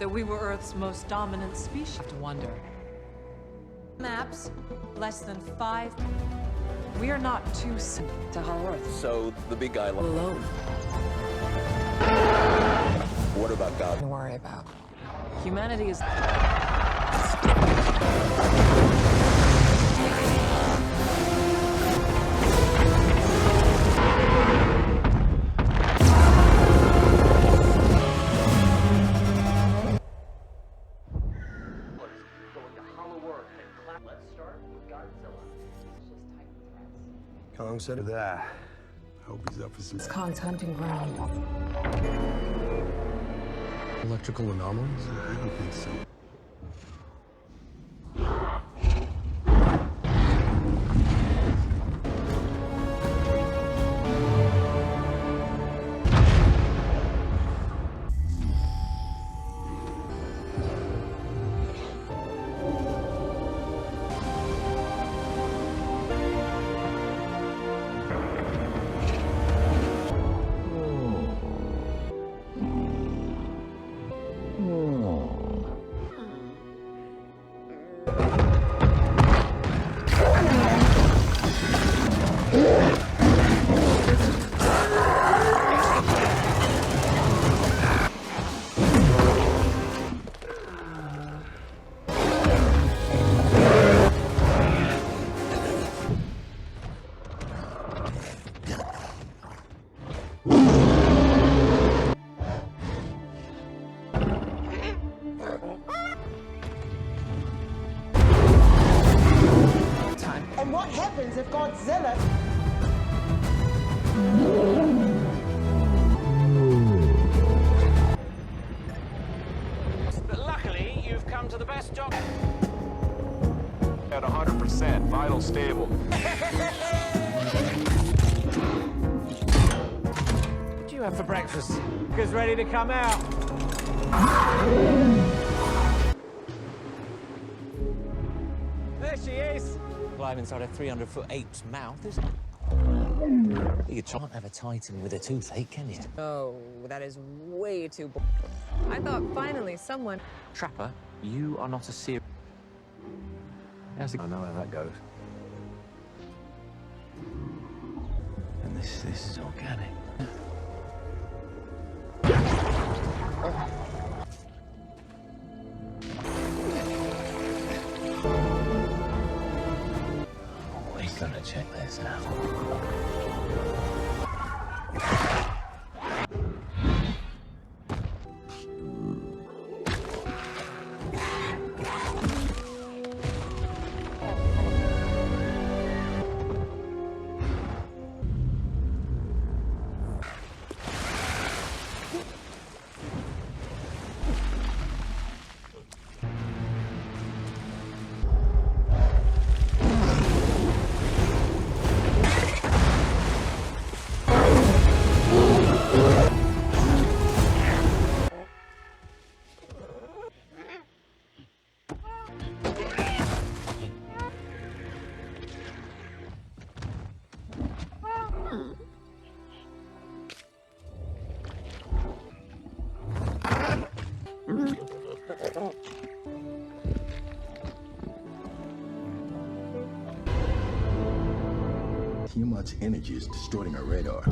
that we were Earth's most dominant species. I have to wonder. Maps, less than 5. We are not too soon to our Earth. So the big guy Alone. What about God? To worry about. Humanity is. Let's start with Godzilla. Kong said that. I hope he's up for some. It's Kong's hunting ground. Electrical anomalies? I don't think so. And what happens if Godzilla... But luckily, you've come to the best doctor. At 100%, vital stable. What do you have for breakfast? Is ready to come out. There she is. Live inside a 300-foot ape's mouth, isn't it? You can't have a titan with a toothache, can you? Oh, that is way too I thought finally someone... Trapper, you are not a serious... I know how that goes. And this is organic. We're gonna check this out. Too much energy is distorting our radar.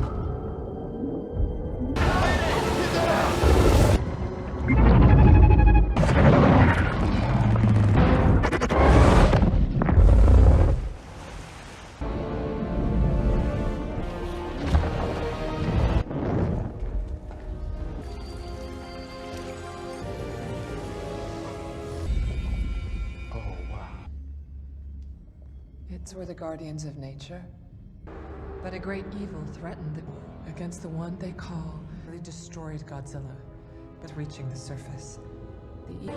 It's were the guardians of nature. But a great evil threatened them against the one they call. They destroyed Godzilla, but reaching the surface. The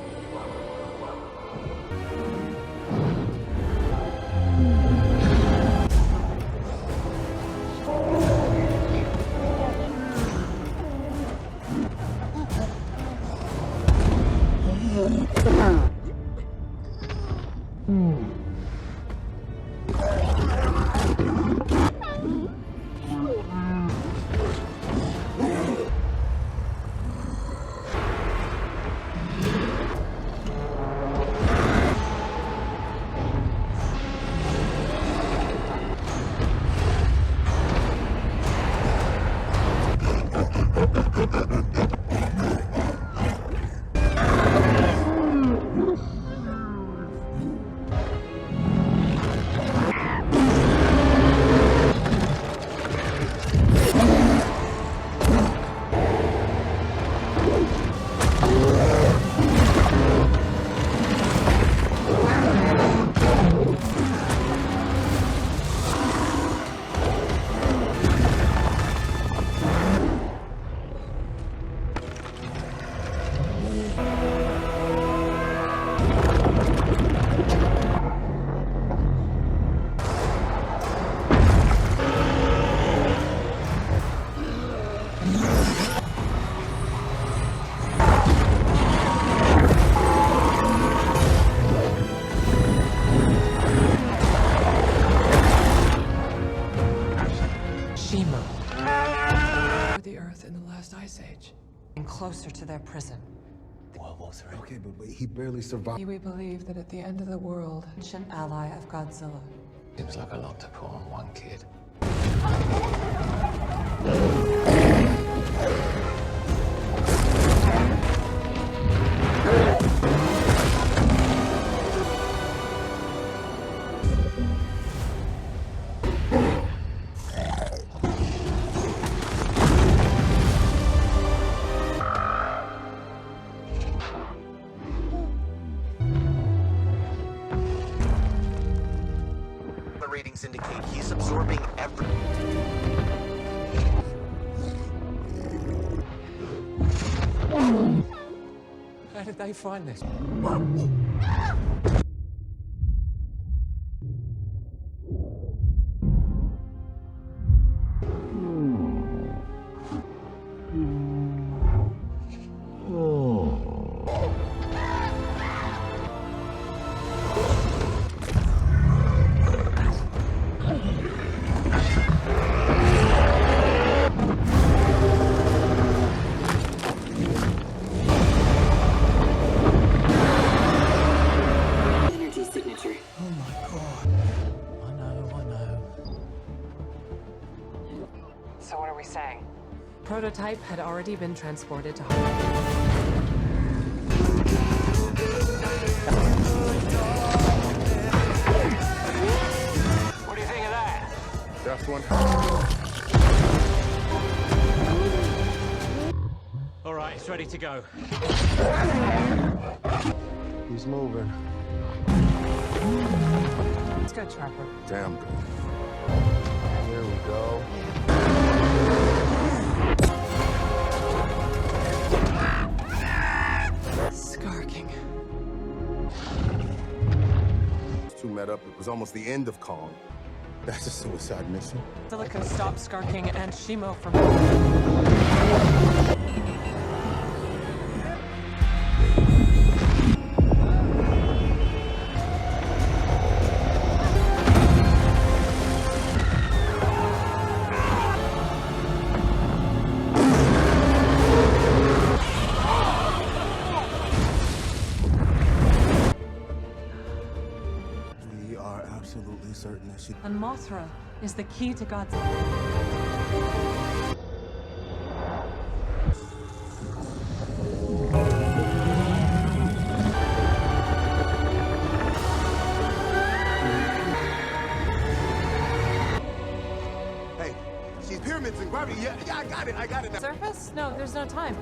World War III. Okay, but he barely survived. We believe that at the end of the world, an ally of Godzilla. Seems like a lot to put on one kid. The ratings indicate he's absorbing every... How did they find this? So what are we saying? Prototype had already been transported to What do you think of that? That's one. All right, it's ready to go. He's moving. Let's go, Trapper. Damn good. Here we go. Skar King. It's too met up. It was almost the end of Kong. That's a suicide mission. Godzilla can stop Skar King and Shimo from... We are absolutely certain that she... And Mothra is the key to Godzilla. Hey, she's pyramids and gravity. Yeah, I got it now. Surface? No, there's no time.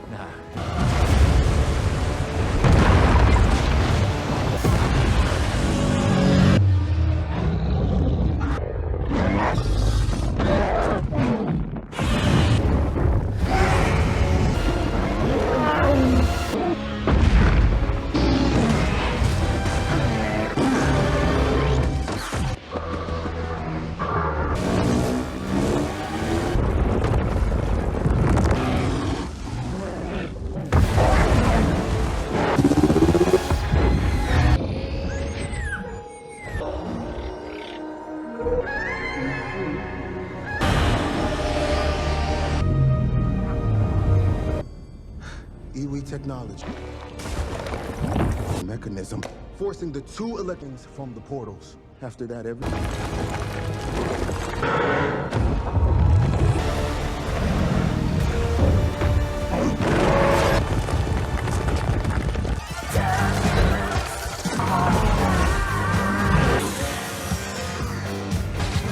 Iwi technology. Mechanism forcing the two electrons from the portals. After that, everything.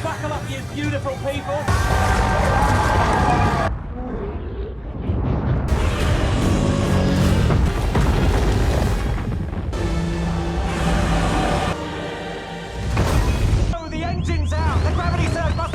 Buckle up, you beautiful people! Oh, the engine's out! The gravity surge must...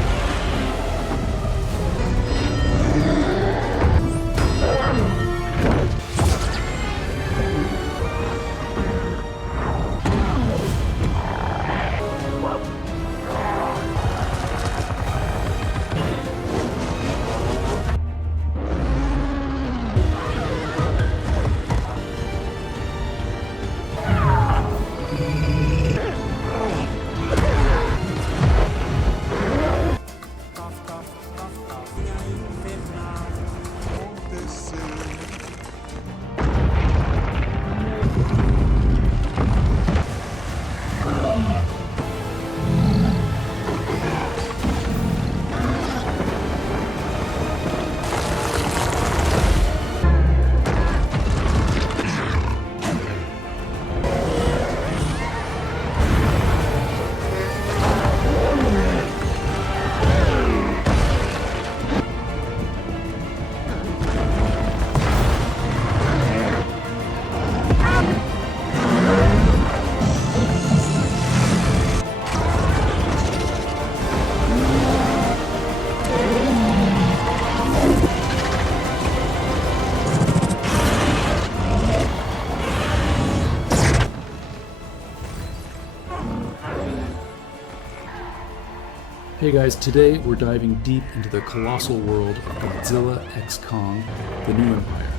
Hey guys, today we're diving deep into the colossal world of Godzilla x Kong, The New Empire.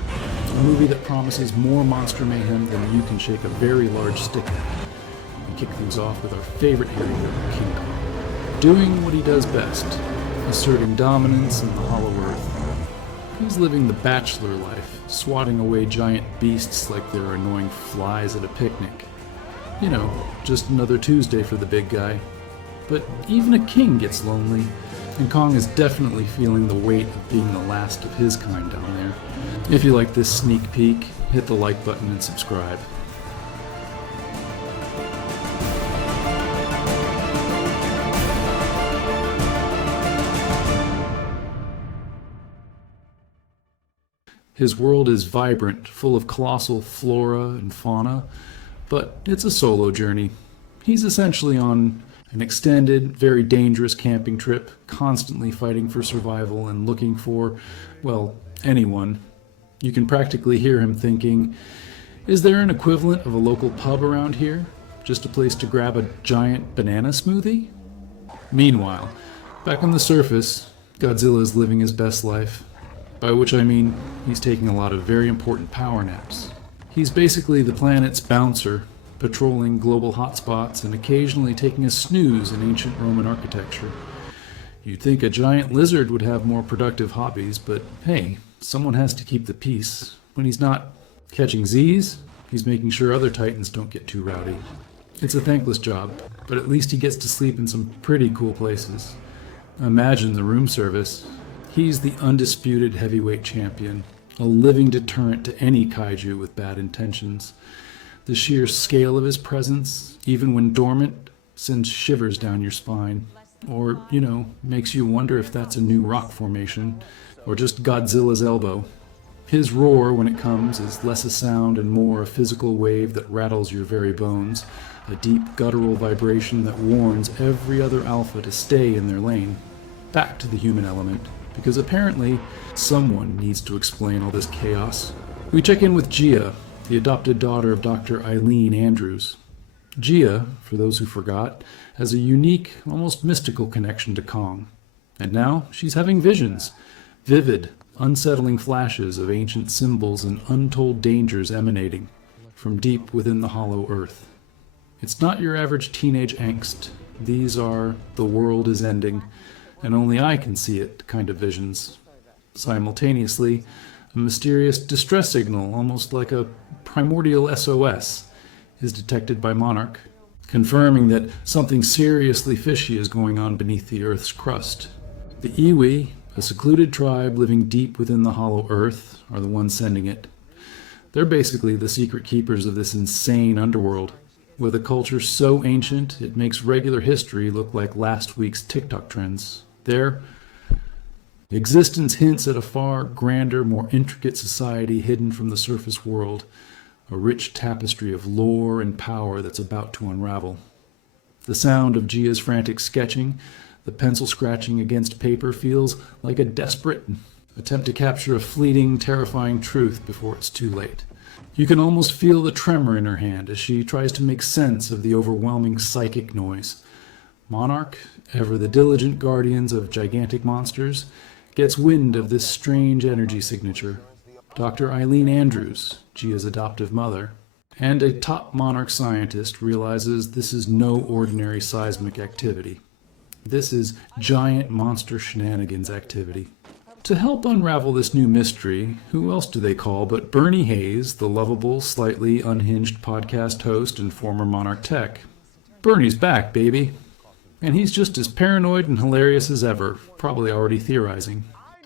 A movie that promises more monster mayhem than you can shake a very large stick at. We kick things off with our favorite hero, King Kong, doing what he does best, asserting dominance in the hollow earth. He's living the bachelor life, swatting away giant beasts like they're annoying flies at a picnic. You know, just another Tuesday for the big guy. But even a king gets lonely, and Kong is definitely feeling the weight of being the last of his kind down there. If you like this sneak peek, hit the like button and subscribe. His world is vibrant, full of colossal flora and fauna, but it's a solo journey. He's essentially on an extended, very dangerous camping trip, constantly fighting for survival and looking for, well, anyone. You can practically hear him thinking, is there an equivalent of a local pub around here? Just a place to grab a giant banana smoothie? Meanwhile, back on the surface, Godzilla is living his best life. By which I mean, he's taking a lot of very important power naps. He's basically the planet's bouncer, patrolling global hotspots and occasionally taking a snooze in ancient Roman architecture. You'd think a giant lizard would have more productive hobbies, but hey, someone has to keep the peace. When he's not catching Z's, he's making sure other titans don't get too rowdy. It's a thankless job, but at least he gets to sleep in some pretty cool places. Imagine the room service. He's the undisputed heavyweight champion, a living deterrent to any kaiju with bad intentions. The sheer scale of his presence, even when dormant, sends shivers down your spine. Or, you know, makes you wonder if that's a new rock formation, or just Godzilla's elbow. His roar, when it comes, is less a sound and more a physical wave that rattles your very bones, a deep guttural vibration that warns every other alpha to stay in their lane. Back to the human element, because apparently someone needs to explain all this chaos. We check in with Jia, the adopted daughter of Dr. Ilene Andrews. Jia, for those who forgot, has a unique, almost mystical connection to Kong. And now she's having visions, vivid, unsettling flashes of ancient symbols and untold dangers emanating from deep within the hollow earth. It's not your average teenage angst. These are the world is ending, and only I can see it kind of visions. Simultaneously, a mysterious distress signal, almost like a primordial SOS, is detected by Monarch, confirming that something seriously fishy is going on beneath the Earth's crust. The Iwi, a secluded tribe living deep within the hollow Earth, are the ones sending it. They're basically the secret keepers of this insane underworld, with a culture so ancient it makes regular history look like last week's TikTok trends. Their existence hints at a far grander, more intricate society hidden from the surface world, a rich tapestry of lore and power that's about to unravel. The sound of Jia's frantic sketching, the pencil scratching against paper, feels like a desperate attempt to capture a fleeting, terrifying truth before it's too late. You can almost feel the tremor in her hand as she tries to make sense of the overwhelming psychic noise. Monarch, ever the diligent guardians of gigantic monsters, gets wind of this strange energy signature. Dr. Ilene Andrews, Jia's adoptive mother, and a top Monarch scientist realizes this is no ordinary seismic activity. This is giant monster shenanigans activity. To help unravel this new mystery, who else do they call but Bernie Hayes, the lovable, slightly unhinged podcast host and former Monarch tech. Bernie's back, baby. And he's just as paranoid and hilarious as ever, probably already theorizing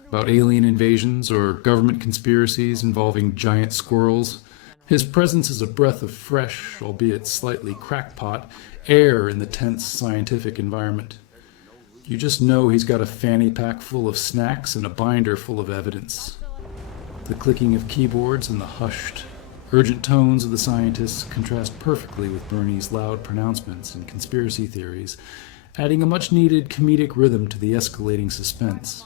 about alien invasions or government conspiracies involving giant squirrels. His presence is a breath of fresh, albeit slightly crackpot, air in the tense scientific environment. You just know he's got a fanny pack full of snacks and a binder full of evidence. The clicking of keyboards and the hushed, urgent tones of the scientists contrast perfectly with Bernie's loud pronouncements and conspiracy theories, adding a much-needed comedic rhythm to the escalating suspense.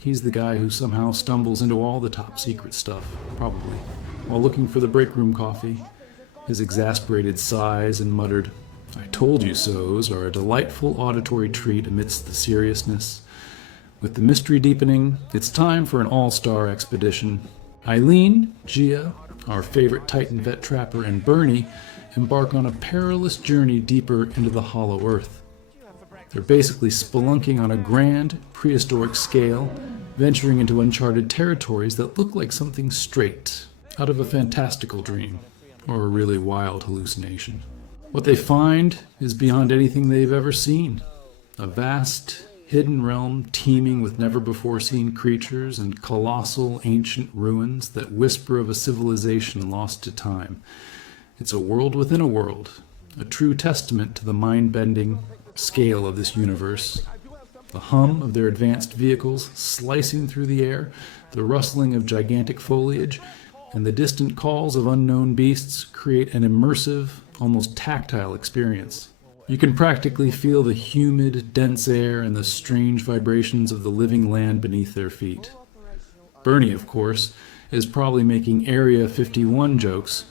He's the guy who somehow stumbles into all the top-secret stuff, probably, while looking for the break room coffee. His exasperated sighs and muttered, I told you so's are a delightful auditory treat amidst the seriousness. With the mystery deepening, it's time for an all-star expedition. Ilene, Jia, our favorite Titan vet trapper, and Bernie embark on a perilous journey deeper into the hollow earth. They're basically spelunking on a grand, prehistoric scale, venturing into uncharted territories that look like something straight out of a fantastical dream, or a really wild hallucination. What they find is beyond anything they've ever seen. A vast, hidden realm teeming with never-before-seen creatures and colossal, ancient ruins that whisper of a civilization lost to time. It's a world within a world, a true testament to the mind-bending scale of this universe. The hum of their advanced vehicles slicing through the air, the rustling of gigantic foliage, and the distant calls of unknown beasts create an immersive, almost tactile experience. You can practically feel the humid, dense air and the strange vibrations of the living land beneath their feet. Bernie, of course, is probably making Area 51 jokes,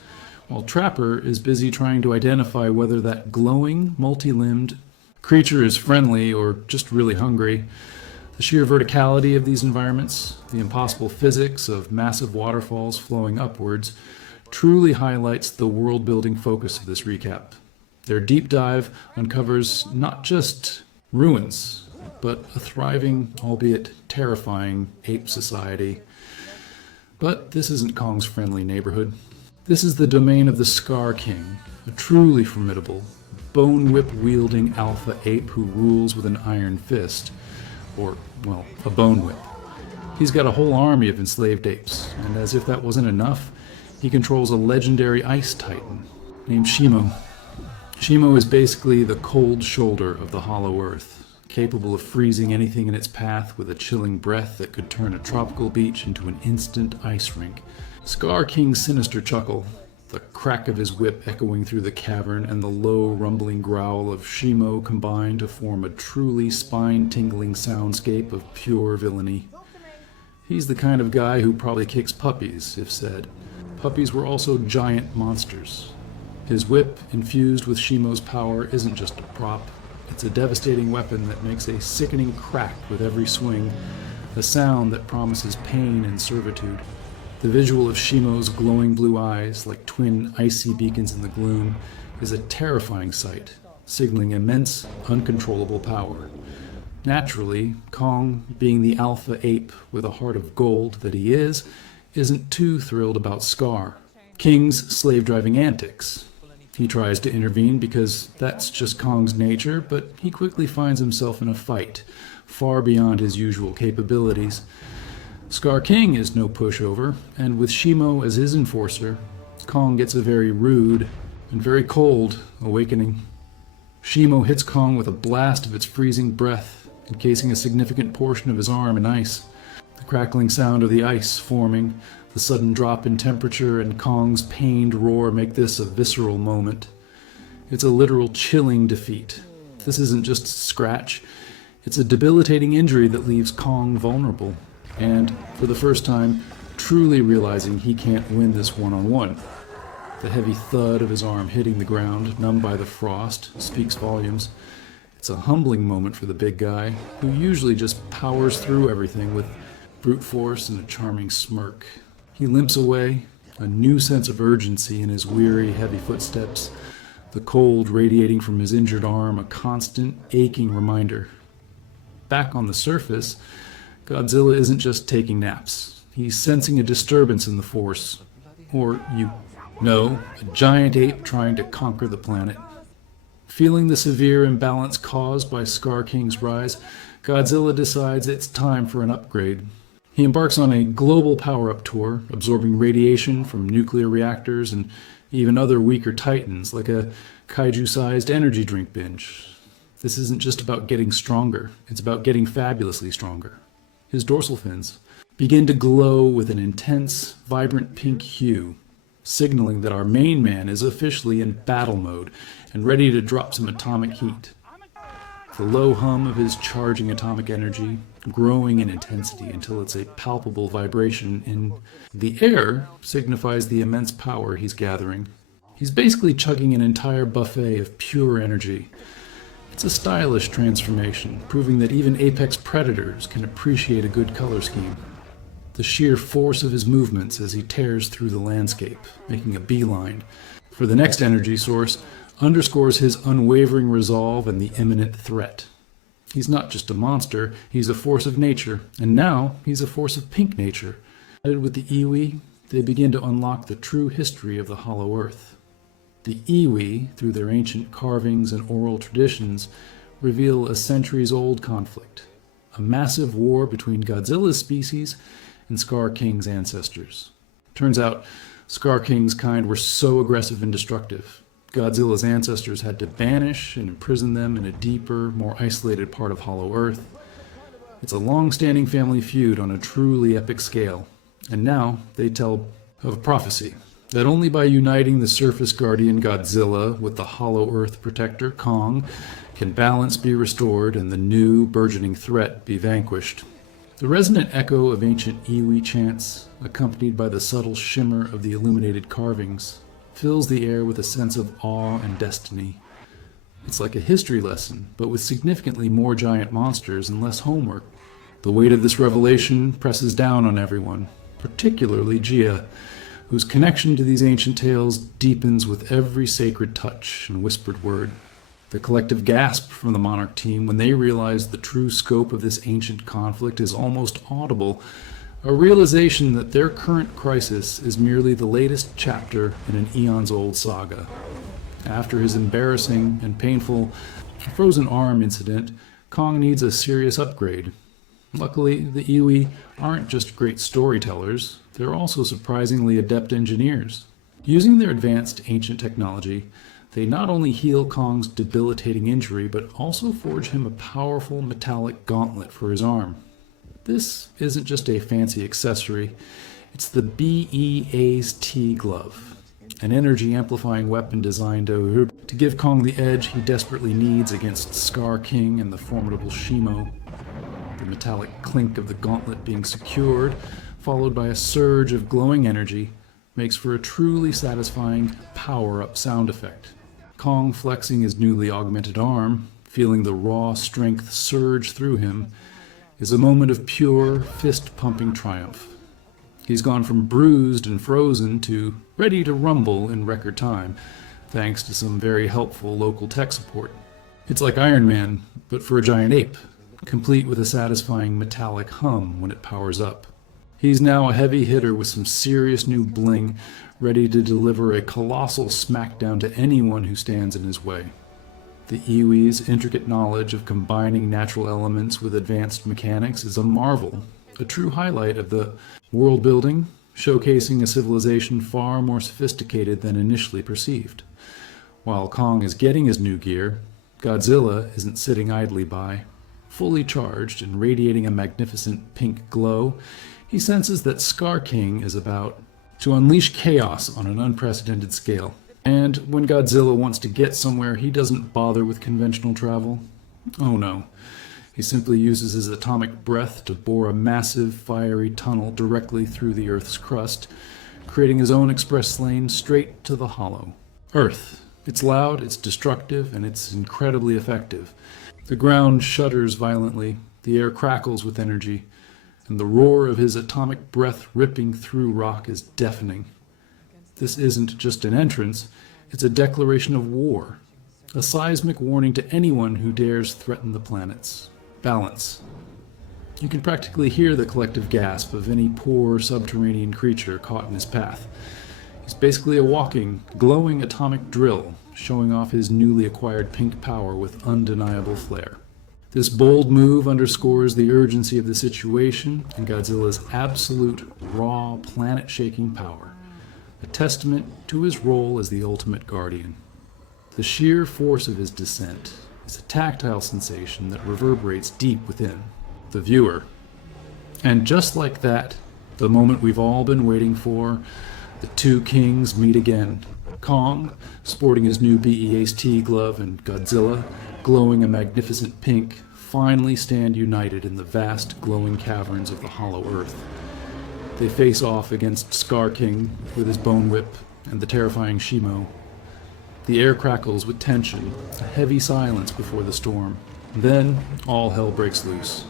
while Trapper is busy trying to identify whether that glowing, multi-limbed creature is friendly or just really hungry. The sheer verticality of these environments, the impossible physics of massive waterfalls flowing upwards, truly highlights the world-building focus of this recap. Their deep dive uncovers not just ruins, but a thriving, albeit terrifying, ape society. But this isn't Kong's friendly neighborhood. This is the domain of the Skar King, a truly formidable, bone-whip-wielding alpha ape who rules with an iron fist. Or, well, a bone whip. He's got a whole army of enslaved apes, and as if that wasn't enough, he controls a legendary ice titan named Shimo. Shimo is basically the cold shoulder of the hollow earth, capable of freezing anything in its path with a chilling breath that could turn a tropical beach into an instant ice rink. Skar King's sinister chuckle, the crack of his whip echoing through the cavern, and the low, rumbling growl of Shimo combine to form a truly spine-tingling soundscape of pure villainy. He's the kind of guy who probably kicks puppies, if said. Puppies were also giant monsters. His whip, infused with Shimo's power, isn't just a prop. It's a devastating weapon that makes a sickening crack with every swing, a sound that promises pain and servitude. The visual of Shimo's glowing blue eyes, like twin icy beacons in the gloom, is a terrifying sight, signaling immense, uncontrollable power. Naturally, Kong, being the alpha ape with a heart of gold that he is, isn't too thrilled about Skar, King's slave-driving antics. He tries to intervene because that's just Kong's nature, but he quickly finds himself in a fight, far beyond his usual capabilities. Skar King is no pushover, and with Shimo as his enforcer, Kong gets a very rude and very cold awakening. Shimo hits Kong with a blast of its freezing breath, encasing a significant portion of his arm in ice. The crackling sound of the ice forming, the sudden drop in temperature, and Kong's pained roar make this a visceral moment. It's a literal chilling defeat. This isn't just a scratch, it's a debilitating injury that leaves Kong vulnerable, and, for the first time, truly realizing he can't win this one-on-one. The heavy thud of his arm hitting the ground, numbed by the frost, speaks volumes. It's a humbling moment for the big guy, who usually just powers through everything with brute force and a charming smirk. He limps away, a new sense of urgency in his weary, heavy footsteps, the cold radiating from his injured arm, a constant, aching reminder. Back on the surface, Godzilla isn't just taking naps. He's sensing a disturbance in the force. Or, a giant ape trying to conquer the planet. Feeling the severe imbalance caused by Skar King's rise, Godzilla decides it's time for an upgrade. He embarks on a global power-up tour, absorbing radiation from nuclear reactors and even other weaker titans, like a kaiju-sized energy drink binge. This isn't just about getting stronger, it's about getting fabulously stronger. His dorsal fins begin to glow with an intense, vibrant pink hue, signaling that our main man is officially in battle mode and ready to drop some atomic heat. The low hum of his charging atomic energy, growing in intensity until it's a palpable vibration in the air, signifies the immense power he's gathering. He's basically chugging an entire buffet of pure energy. It's a stylish transformation, proving that even apex predators can appreciate a good color scheme. The sheer force of his movements as he tears through the landscape, making a beeline for the next energy source, underscores his unwavering resolve and the imminent threat. He's not just a monster, he's a force of nature, and now he's a force of pink nature. Added with the Iwi, they begin to unlock the true history of the Hollow Earth. The Iwi, through their ancient carvings and oral traditions, reveal a centuries-old conflict, a massive war between Godzilla's species and Skar King's ancestors. Turns out, Skar King's kind were so aggressive and destructive, Godzilla's ancestors had to banish and imprison them in a deeper, more isolated part of Hollow Earth. It's a long-standing family feud on a truly epic scale, and now they tell of a prophecy that only by uniting the surface guardian Godzilla with the Hollow Earth protector Kong can balance be restored and the new, burgeoning threat be vanquished. The resonant echo of ancient Iwi chants, accompanied by the subtle shimmer of the illuminated carvings, fills the air with a sense of awe and destiny. It's like a history lesson, but with significantly more giant monsters and less homework. The weight of this revelation presses down on everyone, particularly Jia, whose connection to these ancient tales deepens with every sacred touch and whispered word. The collective gasp from the Monarch team when they realize the true scope of this ancient conflict is almost audible, a realization that their current crisis is merely the latest chapter in an eons-old saga. After his embarrassing and painful frozen arm incident, Kong needs a serious upgrade. Luckily, the Iwi aren't just great storytellers, they're also surprisingly adept engineers. Using their advanced ancient technology, they not only heal Kong's debilitating injury, but also forge him a powerful metallic gauntlet for his arm. This isn't just a fancy accessory, it's the BEA's T-Glove, an energy-amplifying weapon designed to give Kong the edge he desperately needs against Skar King and the formidable Shimo. The metallic clink of the gauntlet being secured, followed by a surge of glowing energy, makes for a truly satisfying power-up sound effect. Kong flexing his newly augmented arm, feeling the raw strength surge through him, is a moment of pure, fist-pumping triumph. He's gone from bruised and frozen to ready to rumble in record time, thanks to some very helpful local tech support. It's like Iron Man, but for a giant ape, complete with a satisfying metallic hum when it powers up. He's now a heavy hitter with some serious new bling, ready to deliver a colossal smackdown to anyone who stands in his way. The Iwi's intricate knowledge of combining natural elements with advanced mechanics is a marvel, a true highlight of the world building, showcasing a civilization far more sophisticated than initially perceived. While Kong is getting his new gear, Godzilla isn't sitting idly by. Fully charged and radiating a magnificent pink glow, he senses that Skar King is about to unleash chaos on an unprecedented scale. And when Godzilla wants to get somewhere, he doesn't bother with conventional travel. Oh no. He simply uses his atomic breath to bore a massive, fiery tunnel directly through the Earth's crust, creating his own express lane straight to the Hollow. Earth. It's loud, it's destructive, and it's incredibly effective. The ground shudders violently, the air crackles with energy, and the roar of his atomic breath ripping through rock is deafening. This isn't just an entrance, it's a declaration of war, a seismic warning to anyone who dares threaten the planets. Balance. You can practically hear the collective gasp of any poor subterranean creature caught in his path. He's basically a walking, glowing atomic drill, showing off his newly acquired pink power with undeniable flair. This bold move underscores the urgency of the situation and Godzilla's absolute, raw, planet-shaking power, a testament to his role as the ultimate guardian. The sheer force of his descent is a tactile sensation that reverberates deep within the viewer. And just like that, the moment we've all been waiting for, the two kings meet again. Kong, sporting his new BEA's T-Glove, and Godzilla, glowing a magnificent pink, finally stand united in the vast, glowing caverns of the Hollow Earth. They face off against Skar King with his bone whip and the terrifying Shimo, The air crackles with tension, a heavy silence before the storm. Then, all hell breaks loose.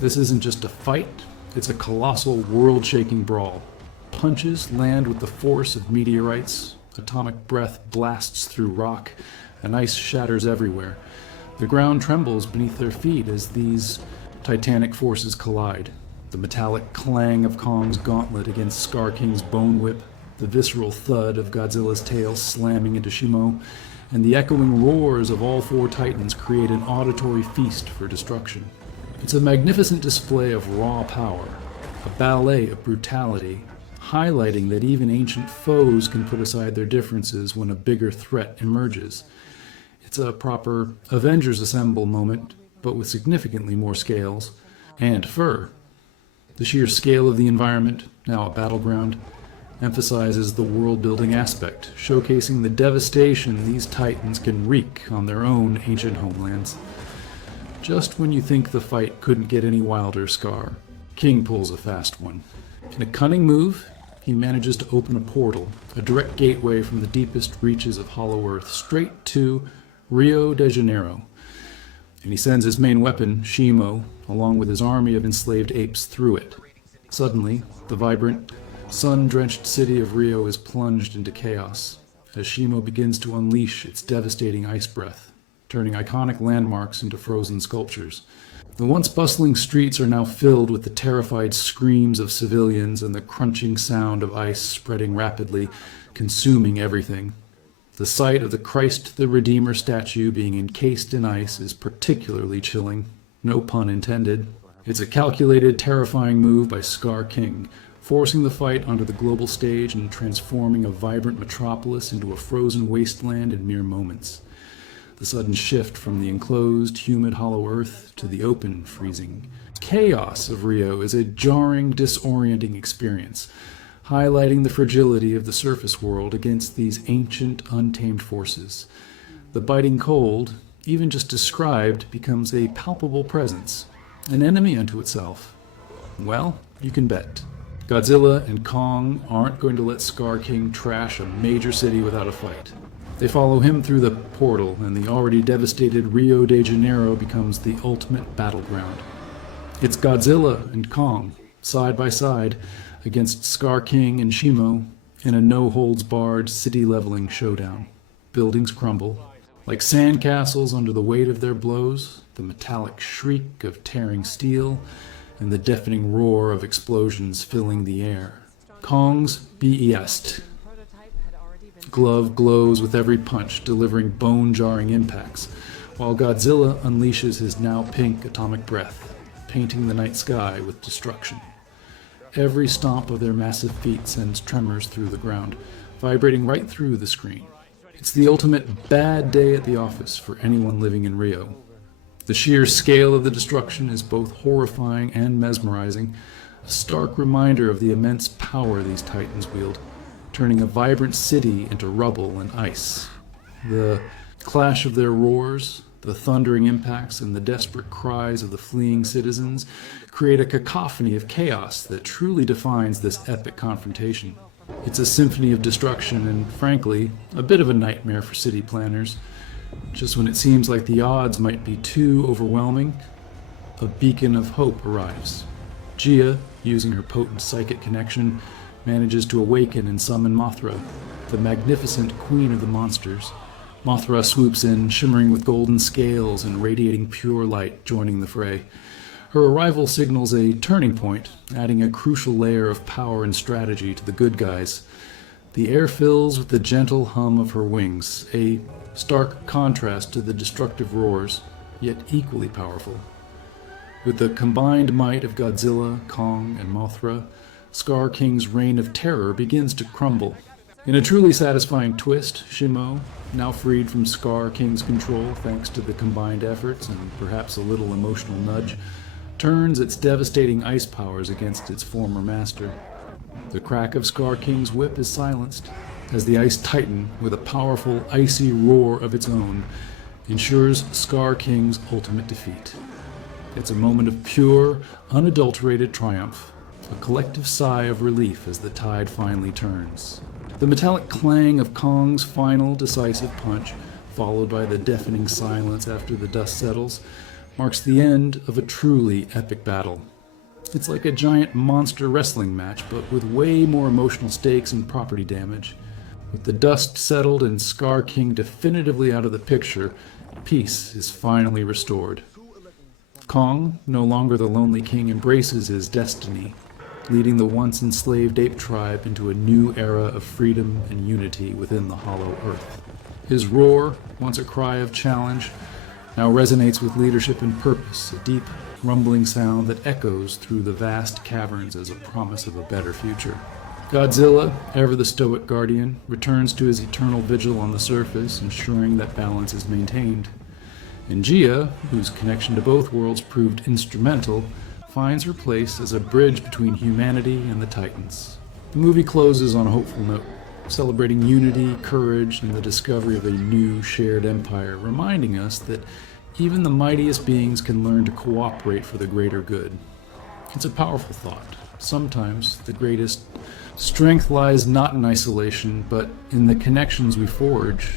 This isn't just a fight, it's a colossal, world-shaking brawl. Punches land with the force of meteorites, atomic breath blasts through rock, and ice shatters everywhere. The ground trembles beneath their feet as these titanic forces collide. The metallic clang of Kong's gauntlet against Skar King's bone whip, the visceral thud of Godzilla's tail slamming into Shimo, and the echoing roars of all four titans create an auditory feast for destruction. It's a magnificent display of raw power, a ballet of brutality, highlighting that even ancient foes can put aside their differences when a bigger threat emerges. It's a proper Avengers Assemble moment, but with significantly more scales and fur. The sheer scale of the environment, now a battleground, emphasizes the world-building aspect, showcasing the devastation these titans can wreak on their own ancient homelands. Just when you think the fight couldn't get any wilder, Skar King pulls a fast one. In a cunning move, he manages to open a portal, a direct gateway from the deepest reaches of Hollow Earth, straight to Rio de Janeiro. And he sends his main weapon, Shimo, along with his army of enslaved apes through it. Suddenly, the vibrant, sun-drenched city of Rio is plunged into chaos, as Shimo begins to unleash its devastating ice breath, turning iconic landmarks into frozen sculptures. The once bustling streets are now filled with the terrified screams of civilians and the crunching sound of ice spreading rapidly, consuming everything. The sight of the Christ the Redeemer statue being encased in ice is particularly chilling, no pun intended. It's a calculated, terrifying move by Skar King, forcing the fight onto the global stage and transforming a vibrant metropolis into a frozen wasteland in mere moments. The sudden shift from the enclosed, humid Hollow Earth to the open, freezing chaos of Rio is a jarring, disorienting experience, highlighting the fragility of the surface world against these ancient, untamed forces. The biting cold, even just described, becomes a palpable presence, an enemy unto itself. Well, you can bet. Godzilla and Kong aren't going to let Skar King trash a major city without a fight. They follow him through the portal, and the already devastated Rio de Janeiro becomes the ultimate battleground. It's Godzilla and Kong, side by side, against Skar King and Shimo in a no-holds-barred, city-leveling showdown. Buildings crumble. Like sandcastles under the weight of their blows, the metallic shriek of tearing steel, and the deafening roar of explosions filling the air. Kong's BEST. Glove glows with every punch, delivering bone-jarring impacts, while Godzilla unleashes his now pink atomic breath, painting the night sky with destruction. Every stomp of their massive feet sends tremors through the ground, vibrating right through the screen. It's the ultimate bad day at the office for anyone living in Rio. The sheer scale of the destruction is both horrifying and mesmerizing, a stark reminder of the immense power these titans wield, turning a vibrant city into rubble and ice. The clash of their roars, the thundering impacts, and the desperate cries of the fleeing citizens create a cacophony of chaos that truly defines this epic confrontation. It's a symphony of destruction and, frankly, a bit of a nightmare for city planners. Just when it seems like the odds might be too overwhelming, a beacon of hope arrives. Jia, using her potent psychic connection, manages to awaken and summon Mothra, the magnificent queen of the monsters. Mothra swoops in, shimmering with golden scales and radiating pure light, joining the fray. Her arrival signals a turning point, adding a crucial layer of power and strategy to the good guys. The air fills with the gentle hum of her wings, a stark contrast to the destructive roars, yet equally powerful. With the combined might of Godzilla, Kong, and Mothra, Skar King's reign of terror begins to crumble. In a truly satisfying twist, Shimo, now freed from Skar King's control thanks to the combined efforts and perhaps a little emotional nudge, turns its devastating ice powers against its former master. The crack of Skar King's whip is silenced, as the Ice Titan, with a powerful, icy roar of its own, ensures Skar King's ultimate defeat. It's a moment of pure, unadulterated triumph, a collective sigh of relief as the tide finally turns. The metallic clang of Kong's final decisive punch, followed by the deafening silence after the dust settles, marks the end of a truly epic battle. It's like a giant monster wrestling match, but with way more emotional stakes and property damage. With the dust settled and Skar King definitively out of the picture, peace is finally restored. Kong, no longer the lonely king, embraces his destiny, leading the once enslaved ape tribe into a new era of freedom and unity within the hollow earth. His roar, once a cry of challenge, now resonates with leadership and purpose, a deep, rumbling sound that echoes through the vast caverns as a promise of a better future. Godzilla, ever the stoic guardian, returns to his eternal vigil on the surface, ensuring that balance is maintained. And Jia, whose connection to both worlds proved instrumental, finds her place as a bridge between humanity and the Titans. The movie closes on a hopeful note, celebrating unity, courage, and the discovery of a new shared empire, reminding us that even the mightiest beings can learn to cooperate for the greater good. It's a powerful thought. Sometimes the greatest strength lies not in isolation, but in the connections we forge.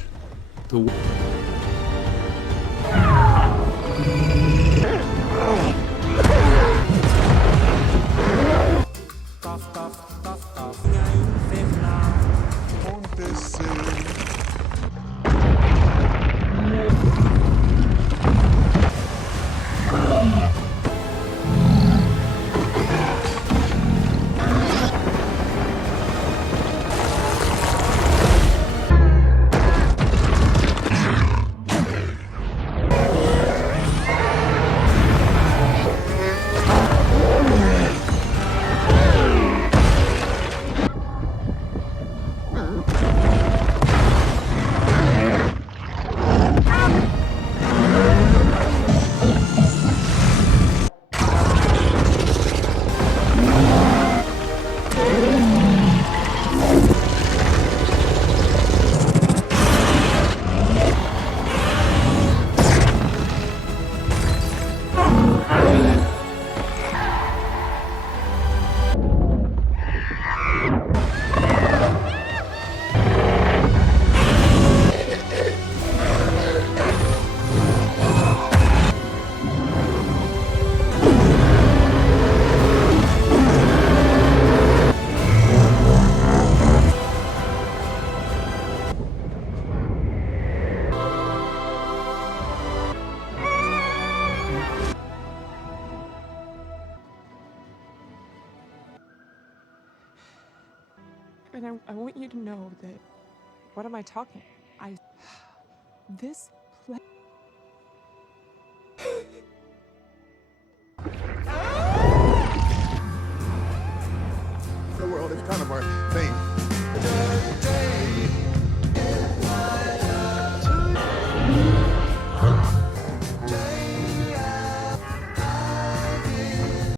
And I want you to know that... What am I talking? This play... The world is kind of our thing.